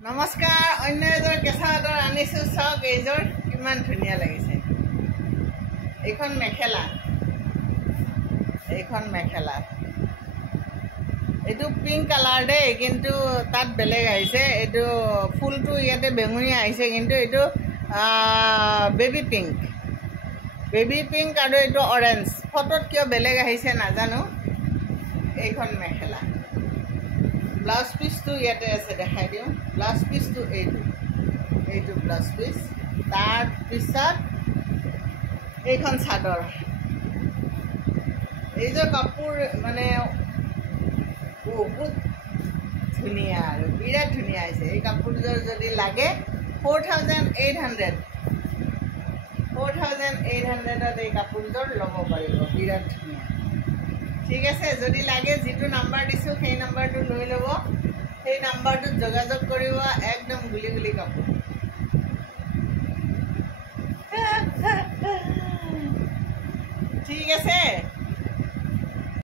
নমস্কাৰ অন্য এজৰ কেঁচা হাতৰ আনিছোঁ চাওক এইযোৰ কিমান ধুনীয়া লাগিছে এইখন মেখেলা এইটো পিংক কালাৰ দেই কিন্তু তাত বেলেগ আহিছে এইটো ফুলটো ইয়াতে বেঙুনীয়া আহিছে কিন্তু এইটো বেবি পিংক আৰু এইটো অৰেঞ্জ ফটোত কিয় বেলেগ আহিছে নাজানো এইখন মেখেলা ব্লাউজ পিচটো ইয়াতে আছে দেখাই দিওঁ ব্লাউজ পিচটো এইটো ব্লাউজ পিচ তাৰ পিছত এইখন চাদৰ এইযোৰ কাপোৰ মানে বহুত ধুনীয়া আৰু বিৰাট ধুনীয়া হৈছে এই কাপোৰযোৰ যদি লাগে 4,800 এই কাপোৰযোৰ ল'ব পাৰিব বিৰাট ধুনীয়া ঠিক আছে যদি লাগে যিটো নাম্বাৰ দিছোঁ সেই নাম্বাৰটো লৈ ল'ব সেই নাম্বাৰটোত যোগাযোগ কৰিব একদম গুলি কাপোৰ ঠিক আছে।